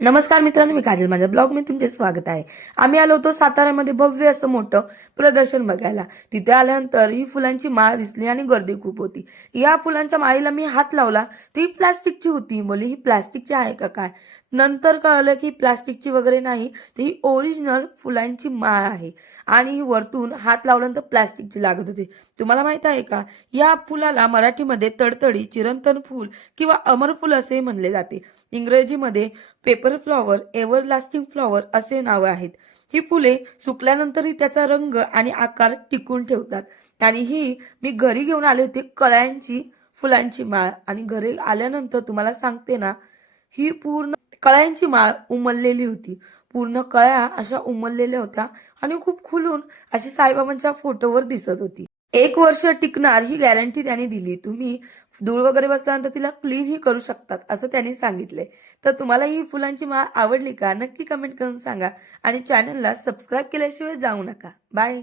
नमस्कार मित्रांनो, मी काजल. माझ्या ब्लॉग मध्ये तुमचे स्वागत आहे. आम्ही आलो होतो साताऱ्यामध्ये भव्य असं मोठं प्रदर्शन बघायला. तिथे आल्यानंतर ही फुलांची माळ दिसली आणि गर्दी खूप होती. या फुलांच्या माळीला मी हात लावला, ती प्लास्टिकची होती. बोलली ही प्लास्टिकची आहे का काय? नंतर कळलं की प्लास्टिकची वगैरे नाही, ती ओरिजिनल फुलांची माळ आहे आणि ही वरतून हात लावल्यानंतर प्लास्टिकची लागत होती. तुम्हाला माहित आहे का, या फुलाला मराठीमध्ये तडतडी, चिरंतन फूल किंवा अमर फुल असे म्हणले जाते. इंग्रजीमध्ये पेपर फ्लॉवर, एव्हरलास्टिंग फ्लॉवर असे नाव आहेत. ही फुले सुकल्यानंतरही त्याचा रंग आणि आकार टिकून ठेवतात आणि ही मी घरी घेऊन आले होते कळ्यांची फुलांची माळ आणि घरी आल्यानंतर तुम्हाला सांगते ना, ही पूर्ण कळ्यांची माळ उमललेली होती. पूर्ण कळ्या अशा उमललेल्या होत्या आणि खूप खुलून अशी साईबाबांच्या फोटोवर दिसत होती. 1 वर्ष टिकणार ही गॅरंटी त्यांनी दिली. तुम्ही धूळ वगैरे बसल्यानंतर तिला क्लीन ही करू शकतात असं त्यांनी सांगितलंय. तर तुम्हाला ही फुलांची माळ आवडली का? नक्की कमेंट करून सांगा आणि चॅनलला सबस्क्राईब केल्याशिवाय जाऊ नका. बाय.